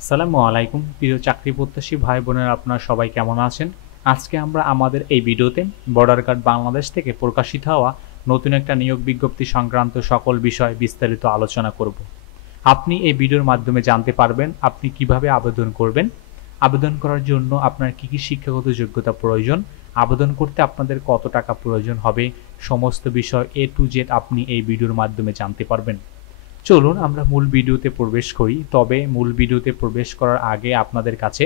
আসসালামু আলাইকুম প্রিয় চাকরি প্রত্যাশী ভাই বোনেরা, আপনারা সবাই কেমন আছেন? আজকে আমরা আমাদের এই ভিডিওতে বর্ডার গার্ড বাংলাদেশ থেকে প্রকাশিত হওয়া নতুন একটা নিয়োগ বিজ্ঞপ্তি সংক্রান্ত সকল বিষয় বিস্তারিত আলোচনা করব। আপনি এই ভিডিওর মাধ্যমে জানতে পারবেন আপনি কিভাবে আবেদন করবেন, আবেদন করার জন্য আপনার কি কি শিক্ষাগত যোগ্যতা প্রয়োজন, আবেদন করতে আপনাদের কত টাকা প্রয়োজন হবে, সমস্ত বিষয় A to Z আপনি এই ভিডিওর মাধ্যমে জানতে পারবেন। চলুন আমরা মূল ভিডিওতে প্রবেশ করি। তবে মূল ভিডিওতে প্রবেশ করার আগে আপনাদের কাছে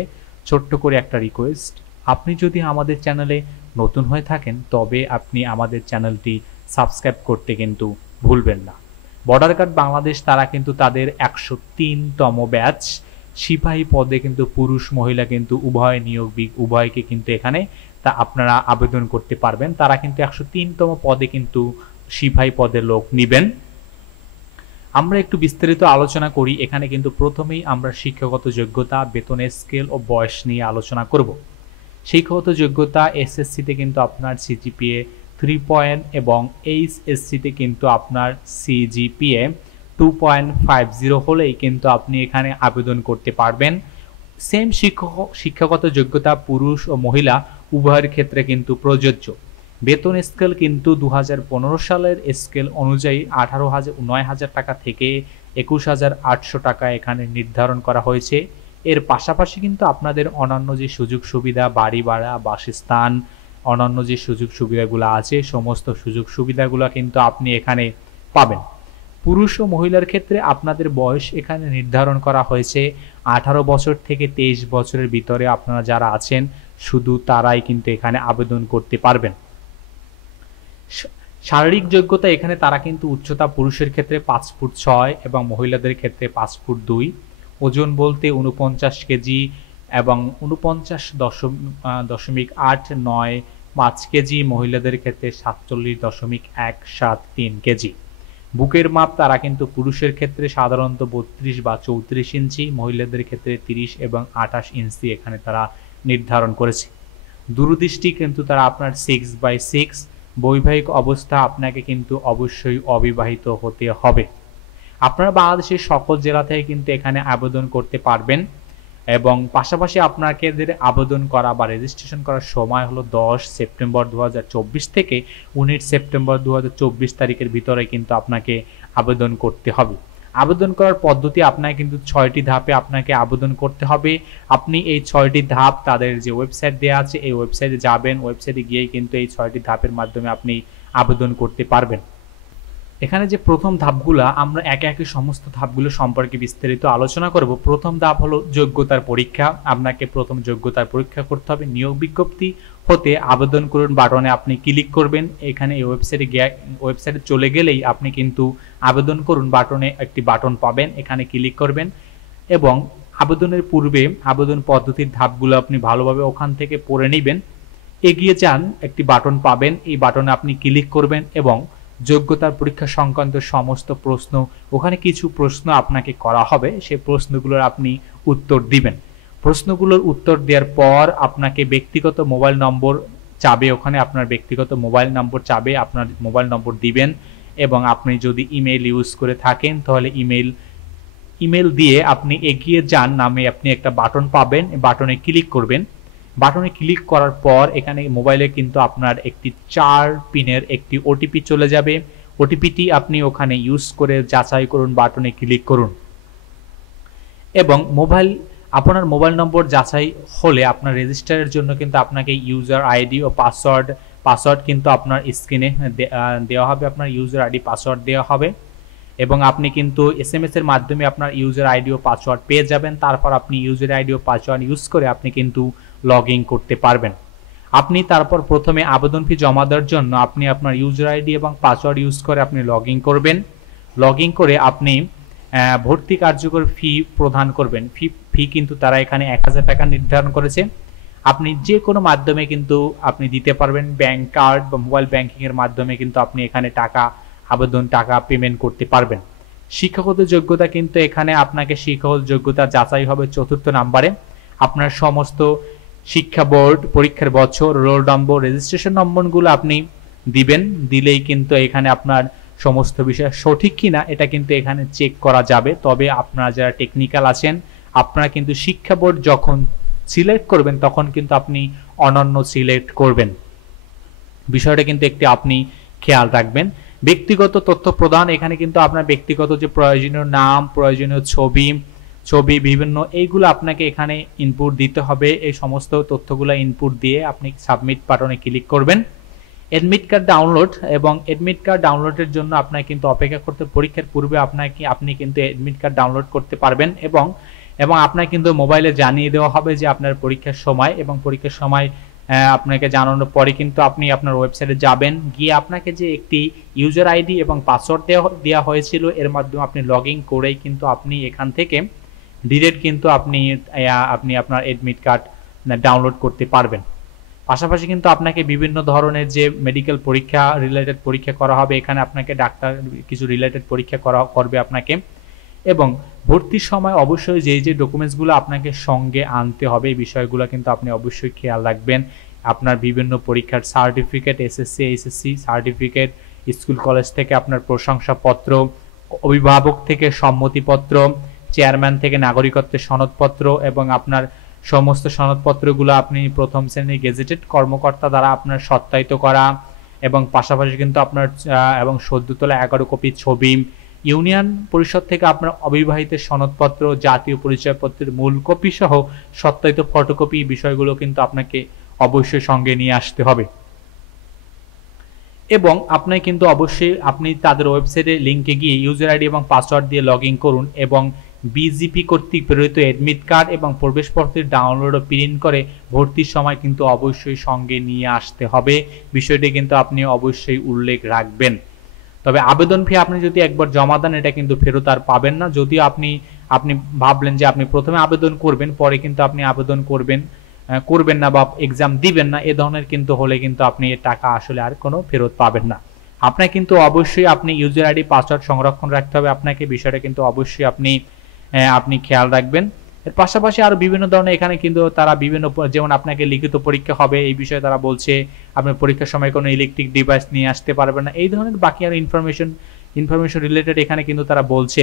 ছোট্ট করে একটা রিকোয়েস্ট, আপনি যদি আমাদের চ্যানেলে নতুন হয়ে থাকেন তবে আপনি আমাদের চ্যানেলটি সাবস্ক্রাইব করতে কিন্তু ভুলবেন না। বর্ডার গার্ড বাংলাদেশ তারা কিন্তু তাদের 103তম ব্যাচ সিপাহী পদে কিন্তু পুরুষ মহিলা কিন্তু উভয়কে কিন্তু এখানে তা আপনারা আবেদন করতে পারবেন। তারা কিন্তু 103তম পদে কিন্তু সিপাহী পদে লোক নিবেন। আমরা একটু বিস্তারিত আলোচনা করি। এখানে কিন্তু প্রথমেই আমরা শিক্ষাগত যোগ্যতা, বেতনের স্কেল ও বয়স নিয়ে আলোচনা করব। শিক্ষাগত যোগ্যতা এসএসসিতে কিন্তু আপনার সিজিপিএ 3 এবং এইচএসসিতে কিন্তু আপনার সিজিপিএ 2.50 হলেই কিন্তু আপনি এখানে আবেদন করতে পারবেন। সেম শিক্ষাগত যোগ্যতা পুরুষ ও মহিলা উভয়ের ক্ষেত্রে কিন্তু প্রযোজ্য। বেতন স্কেল কিন্তু 2015 সালের স্কেল অনুযায়ী 9,000 টাকা থেকে 21,800 টাকা এখানে নির্ধারণ করা হয়েছে। এর পাশাপাশি কিন্তু আপনাদের অন্যান্য যে সুযোগ সুবিধা, বাড়ি ভাড়া, বাসস্থান, অন্যান্য যে সুযোগ সুবিধাগুলো আছে সমস্ত সুযোগ সুবিধাগুলো কিন্তু আপনি এখানে পাবেন। পুরুষ ও মহিলার ক্ষেত্রে আপনাদের বয়স এখানে নির্ধারণ করা হয়েছে 18 বছর থেকে 23 বছরের ভিতরে আপনারা যারা আছেন শুধু তারাই কিন্তু এখানে আবেদন করতে পারবেন। শারীরিক যোগ্যতা এখানে তারা কিন্তু উচ্চতা পুরুষের ক্ষেত্রে 5 ফুট 6 এবং মহিলাদের ক্ষেত্রে 5 ফুট 2, ওজন বলতে 49 কেজি এবং 49.895 কেজি, মহিলাদের ক্ষেত্রে 47.173 কেজি। বুকের মাপ তারা কিন্তু পুরুষের ক্ষেত্রে সাধারণত 32 বা 34 ইঞ্চি, মহিলাদের ক্ষেত্রে 30 এবং 28 ইঞ্চি এখানে তারা নির্ধারণ করেছে। দূরদৃষ্টি কিন্তু তারা আপনার 6/6। বৈবাহিক অবস্থা আপনাকে কিন্তু অবশ্যই অবিবাহিত হতে হবে। আপনারা বাংলাদেশের সকল জেলা থেকে কিন্তু এখানে আবেদন করতে পারবেন এবং পাশাপাশি আপনাকে আবেদন করা বা রেজিস্ট্রেশন করার সময় হলো 10 সেপ্টেম্বর 2024 থেকে 19 সেপ্টেম্বর 2024 তারিখের ভিতরে কিন্তু আপনাকে আবেদন করতে হবে। আবেদন করার পদ্ধতি আপনাকে কিন্তু 6টি ধাপে আপনাকে আবেদন করতে হবে। আপনি এই 6টি ধাপ তাদের যে ওয়েবসাইট দেওয়া আছে এই ওয়েবসাইটে যাবেন, ওয়েবসাইটে গিয়ে কিন্তু এই 6টি ধাপের মাধ্যমে আপনি আবেদন করতে পারবেন। এখানে যে প্রথম ধাপগুলো আমরা একে একে সমস্ত ধাপগুলো সম্পর্কে বিস্তারিত আলোচনা করব। প্রথম ধাপ হলো যোগ্যতার পরীক্ষা। আপনাকে প্রথম যোগ্যতার পরীক্ষা করতে হবে। নিয়োগ বিজ্ঞপ্তি হতে আবেদন করুন বাটনে আপনি ক্লিক করবেন। এখানে এই ওয়েবসাইটে চলে গেলেই আপনি কিন্তু আবেদন করুন বাটনে একটি বাটন পাবেন, এখানে ক্লিক করবেন এবং আবেদনের পূর্বে আবেদন পদ্ধতির ধাপগুলো আপনি ভালোভাবে ওখান থেকে পড়ে নেবেন। এগিয়ে যান, একটি বাটন পাবেন, এই বাটনে আপনি ক্লিক করবেন এবং যোগ্যতার পরীক্ষা সংক্রান্ত সমস্ত প্রশ্ন, ওখানে কিছু প্রশ্ন আপনাকে করা হবে, সেই প্রশ্নগুলোর আপনি উত্তর দিবেন। প্রশ্নগুলোর উত্তর দেওয়ার পর আপনাকে ব্যক্তিগত মোবাইল নম্বর চাবে, ওখানে আপনার ব্যক্তিগত মোবাইল নম্বর চাবে, আপনার মোবাইল নম্বর দিবেন এবং আপনি যদি ইমেল ইউজ করে থাকেন তাহলে ইমেল দিয়ে আপনি এগিয়ে যান নামে আপনি একটা বাটন পাবেন, বাটনে ক্লিক করবেন। বাটনে ক্লিক করার পর এখানে মোবাইলে কিন্তু আপনার একটি 4 পিনের একটি ওটিপি চলে যাবে। ওটিপিটি আপনি ওখানে ইউজ করে যাচাই করুন, বাটনে ক্লিক করুন এবং আপনার মোবাইল নম্বর যাচাই হলে আপনার রেজিস্টারের জন্য কিন্তু আপনাকে ইউজার আইডি ও পাসওয়ার্ড কিন্তু আপনার স্ক্রিনে দেওয়া হবে। আপনার ইউজার আইডি পাসওয়ার্ড দেওয়া হবে এবং আপনি কিন্তু SMS এর মাধ্যমে আপনার ইউজার আইডি ও পাসওয়ার্ড পেয়ে যাবেন। তারপর আপনি ইউজার আইডি ও পাসওয়ার্ড ইউজ করে আপনি কিন্তু লগ ইন করতে পারবেন। আপনি তারপর প্রথমে আবেদন ফি জমা দেওয়ার জন্য আপনি আপনার ইউজার আইডি এবং পাসওয়ার্ড ইউজ করে আপনি লগ ইন করবেন। লগ ইন করে আপনি ভর্তি কার্যকর ফি প্রদান করবেন। ফি কিন্তু তারা এখানে 1,000 টাকা নির্ধারণ করেছে। আপনি যে কোনো মাধ্যমে কিন্তু আপনি দিতে পারবেন, ব্যাংক কার্ড বা মোবাইল ব্যাংকিং এর মাধ্যমে কিন্তু আপনি এখানে টাকা পেমেন্ট করতে পারবেন। শিক্ষাগত যোগ্যতা কিন্তু এখানে আপনাকে শিক্ষাগত যোগ্যতা যাচাই হবে 4র্থ নাম্বারে। আপনার সমস্ত শিক্ষা বোর্ড, পরীক্ষার বছর, রোল নম্বর, রেজিস্ট্রেশন নম্বরগুলো আপনি দিবেন। দিলেই কিন্তু এখানে আপনার সমস্ত বিষয় সঠিক কিনা এটা কিন্তু এখানে চেক করা যাবে। তবে আপনারা যারা টেকনিক্যাল আছেন আপনারা কিন্তু শিক্ষা বোর্ড যখন সিলেক্ট করবেন তখন কিন্তু আপনি অনন্য সিলেক্ট করবেন। বিষয়টা কিন্তু একটি আপনি খেয়াল রাখবেন। ব্যক্তিগত তথ্য প্রদান, এখানে কিন্তু আপনার ব্যক্তিগত যে প্রয়োজনীয় নাম, প্রয়োজনীয় ছবি বিভিন্ন এইগুলো আপনাকে এখানে ইনপুট দিতে হবে। এই সমস্ত তথ্যগুলো ইনপুট দিয়ে আপনি সাবমিট বাটনে ক্লিক করবেন। এডমিট কার্ড ডাউনলোড, এবং এডমিট কার্ড ডাউনলোডের জন্য আপনাকে কিন্তু অপেক্ষা করতে, পরীক্ষার পূর্বে আপনি কিন্তু এডমিট কার্ড ডাউনলোড করতে পারবেন এবং আপনার কিন্তু মোবাইলে জানিয়ে দেওয়া হবে যে আপনার পরীক্ষার সময়, এবং পরীক্ষার সময় আপনাকে জানানোর পরে কিন্তু আপনি আপনার ওয়েবসাইটে যাবেন, গিয়ে আপনাকে যে একটি ইউজার আইডি এবং পাসওয়ার্ড দেওয়া হয়েছিল এর মাধ্যমে আপনি লগ ইন করেই কিন্তু আপনি এখান থেকে ডিরেক্ট কিন্তু আপনি আপনার এডমিট কার্ড ডাউনলোড করতে পারবেন। পাশাপাশি কিন্তু আপনাকে বিভিন্ন ধরনের যে মেডিকেল পরীক্ষা রিলেটেড পরীক্ষা করা হবে, এখানে আপনাকে ডাক্তার কিছু রিলেটেড পরীক্ষা করবে আপনাকে, এবং ভর্তির সময় অবশ্যই যে ডকুমেন্টসগুলো আপনাকে সঙ্গে আনতে হবে এই বিষয়গুলো কিন্তু আপনি অবশ্যই খেয়াল রাখবেন। আপনার বিভিন্ন পরীক্ষার certificate, SSC HSC certificate, school college থেকে আপনার প্রশংসাপত্র, অভিভাবক থেকে সম্মতিপত্র, চেয়ারম্যান থেকে নাগরিকত্বের সনদপত্র, এবং আপনার সমস্ত সনদপত্রগুলো আপনি প্রথম শ্রেণীর গেজেটেড কর্মকর্তা দ্বারা আপনার সত্যায়িত করা, এবং পাশাপাশি কিন্তু আপনার এবং সদ্য তোলা 11 কপি ছবি, ইউনিয়ন পরিষদ থেকে আপনার অবিবাহিতের সনদপত্র, জাতীয় পরিচয়পত্রের মূল কপি সহ সত্যায়িত ফটোকপি, বিষয়গুলো কিন্তু আপনাকে অবশ্যই সঙ্গে নিয়ে আসতে হবে। এবং আপনি কিন্তু অবশ্যই আপনি তাদের ওয়েবসাইটে লিংকে গিয়ে ইউজার আইডি এবং পাসওয়ার্ড দিয়ে লগ ইন করুন, এবং বিজিপি কর্তৃক প্রেরিত এডমিট কার্ড এবং প্রবেশপত্রের ডাউনলোড ও প্রিন্ট করে ভর্তির সময় কিন্তু অবশ্যই সঙ্গে নিয়ে আসতে হবে। বিষয়টি কিন্তু আপনি অবশ্যই উল্লেখ রাখবেন। তবে আবেদন ফি আপনি যদি একবার জমা দেন এটা কিন্তু ফেরত আর পাবেন না। যদিও আপনি ভাবলেন যে আপনি প্রথমে আবেদন করবেন, পরে কিন্তু আপনি আবেদন করবেন না বা এক্সাম দিবেন না, এ ধরনের কিন্তু হলে কিন্তু আপনি এর টাকা আসলে আর কোনো ফেরত পাবেন না। আপনাকে কিন্তু অবশ্যই আপনি ইউজার আইডি পাসওয়ার্ড সংরক্ষণ রাখতে হবে আপনাকে, বিষয়টা কিন্তু অবশ্যই আপনি খেয়াল রাখবেন। এর পাশাপাশি আরো বিভিন্ন ধরনের এখানে কিন্তু তারা বিভিন্ন, যেমন আপনাকে লিখিত পরীক্ষা হবে এই বিষয়ে তারা বলছে আপনি পরীক্ষার সময় কোনো ইলেকট্রিক ডিভাইস নিয়ে আসতে পারবেন না, এই ধরনের বাকি আরো ইনফরমেশন রিলেটেড এখানে কিন্তু তারা বলছে।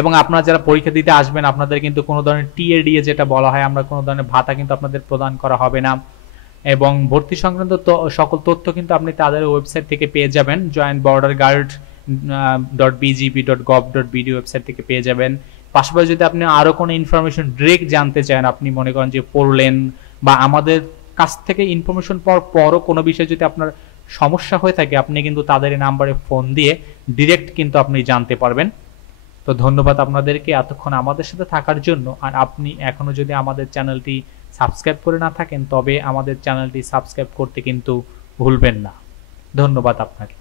এবং আপনারা যারা পরীক্ষা দিতে আসবেন আপনাদের কিন্তু কোনো ধরনের টিএডিএ যেটা বলা হয়, আমরা কোনো ধরনের ভাতা কিন্তু আপনাদের প্রদান করা হবে না, এবং ভর্তি সংক্রান্ত সকল তথ্য কিন্তু আপনি তাদের ওয়েবসাইট থেকে পেয়ে যাবেন, jointborderguard.bgp.gov.bd ওয়েবসাইট থেকে পেয়ে যাবেন। পাশাপাশি যদি আপনি আরো কোনো ইনফরমেশন ডিরেক্ট জানতে চান, আপনি মনে করেন যে পড়লেন বা আমাদের কাছ থেকে ইনফরমেশন পাওয়ার পরও কোনো বিষয়ে যদি আপনার সমস্যা হয়ে থাকে, আপনি কিন্তু তাদের এই নাম্বারে ফোন দিয়ে ডিরেক্ট কিন্তু আপনি জানতে পারবেন। তো ধন্যবাদ আপনাদেরকে এতক্ষণ আমাদের সাথে থাকার জন্য। আর আপনি এখনো যদি আমাদের চ্যানেলটি সাবস্ক্রাইব করে না থাকেন তবে আমাদের চ্যানেলটি সাবস্ক্রাইব করতে কিন্তু ভুলবেন না। ধন্যবাদ আপনাকে।